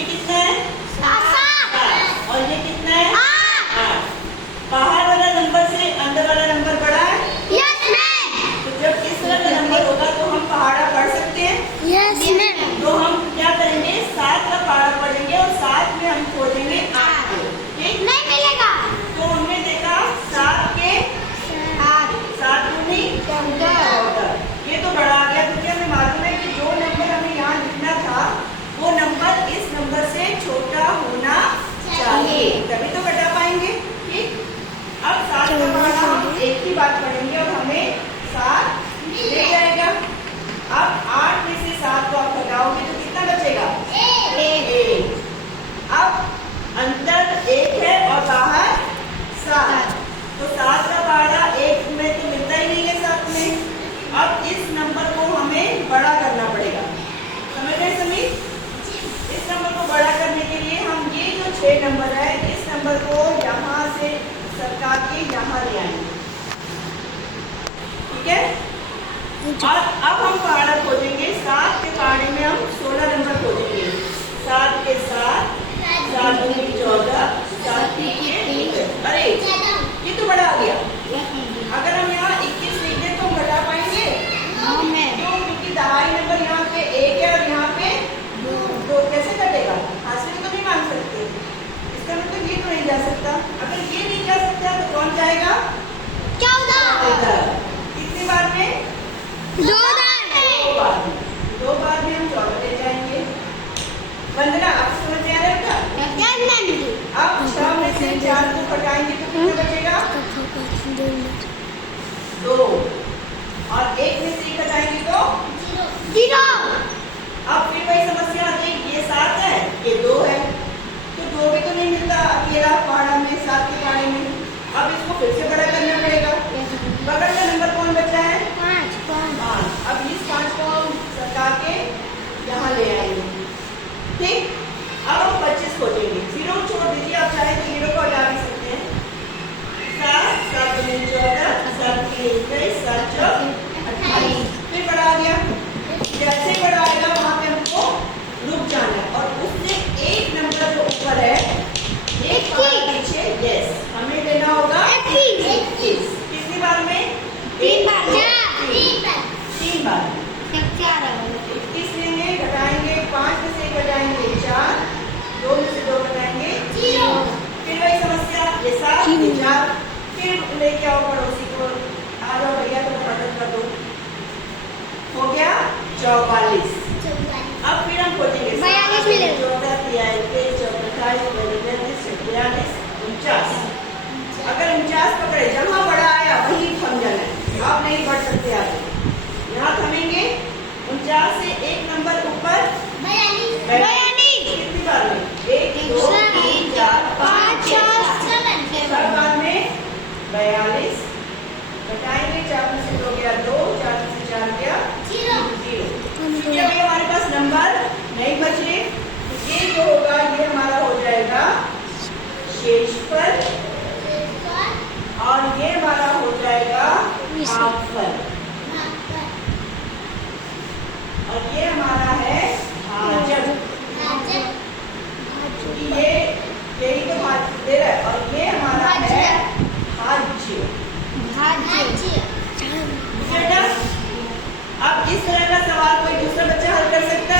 ये कितना है? 7। और ये कितना है? 8। बाहर वाला नंबर से अंदर वाला नंबर बड़ा है? Yes ma'am. तो जब इस तरह का नंबर होगा तो हम पहाड़ा पढ़ सकते हैं? Yes ma'am. तो हम क्या करेंगे, 7 का पहाड़ा पढ़ेंगे और साथ में हम खोजेंगे 8 को। ठीक? नहीं मिलेगा। तो हमने देखा 7 के 7 दूनी 14। ये तो बड़ा आ गया क्योंकि हमें मालूम है कि जो नंबर हमें यहाँ लिखना था वो नंबर इस नंबर से छोटा होना चाहिए, तभी तो घटा पाएंगे। ठीक, अब 7 का पहाड़ा हम एक ही बात पढ़ेंगे और हमें 7 मिल जाएगा। अब 8 में से 7 को आप घटाओगे तो कितना बचेगा? 1। अब अंदर 1 है और बाहर 7, तो 7 का पहाड़ा 1 में तो मिलता ही नहीं है 7 में। अब इस नंबर को हमें बड़ा करना पड़ेगा, समझ रहे सभी? इस नंबर को बड़ा करने के लिए हम ये जो 6 नंबर है इस नंबर को यहाँ से सरका के यहाँ ले आएंगे। ठीक है, और अब हम पहाड़ा खोजेंगे। 7 के पहाड़े में हम 16 नंबर खोजेंगे। 7 के 7, 7 दूनी 14, 7 के अरे ये तो बड़ा आ गया। अगर हम यहाँ 21 लिख दें तो हम घटा पाएंगे? क्यों? क्योंकि दहाई नंबर यहाँ पे 1 है और यहाँ पे 2। कैसे कटेगा? हाथ से तो नहीं मान सकते, इसका मतलब ये तो नहीं जा सकता। अगर ये नहीं जा सकता तो कौन जाएगा? 14। कितनी बार में? 2 बार में। 2 बार में हम 14 ले जाएंगे। वंदना आप समझ में आ रहा है? अब 6 में से 4 को घटाएंगे तो कितना बचेगा? 2। और 1 में से घटाएंगे तो 0। अब फिर वही समस्या आती है, ये 7 है ये 2 है, तो 2 भी तो नहीं मिलता अकेला पहाड़ा में 7 के पहाड़े में। अब इसको फिर से बड़ा करना पड़ेगा। बगल का नंबर कौन बचा है? 5। अब इस 5 को हम सरका के यहाँ ले आएंगे। ठीक, अब हम 25 खोजेंगे। 0 छोड़ दीजिए, आप चाहे तो 0 को हटा भी सकते हैं। 7, 7 दूनी 14, 7 के 21, 7 चौक 28। फिर बड़ा आ गया। जैसे बड़ा आएगा वहाँ पे हमको रुक जाना है और उससे एक नंबर जो ऊपर है एक पीछे, यस, हमें लेना होगा 21। कितनी बार में? 3 बार। 3 बार। 21 लेंगे, घटाएंगे 5 में से 1 घटाएंगे 4, 2 में से 2 घटाएंगे 0। फिर वही समस्या, ये 7 ये 4। फिर लेके आओ पड़ोसी को, आ जाओ भैया तो मदद कर दो। हो गया 44। अब फिर हम खोजेंगे 42 मिलेगा। 14, 43, 28, 32, 43, 49। अगर 49 पकड़े, जहाँ बड़ा आया वहीं थम जाना है, आप नहीं बढ़ सकते आगे। यहाँ थमेंगे। 49 से एक नंबर ऊपर 42। कितनी बार में? 1, 2, 3, 4, 5, 6, 7 बार में 42। घटाएंगे 4 में से 2 गया 2, 4 में से 4 गया 0। क्योंकि अभी हमारे पास नंबर नहीं बचे, तो ये जो होगा ये हमारा हो जाएगा शेषफल और ये हमारा हो जाएगा भागफल और ये हमारा है भाजक। ये यही तो भाज्य दे रहा है और ये हमारा है भाज्य। अब इस तरह का सवाल कोई दूसरा बच्चा हल कर सकता है?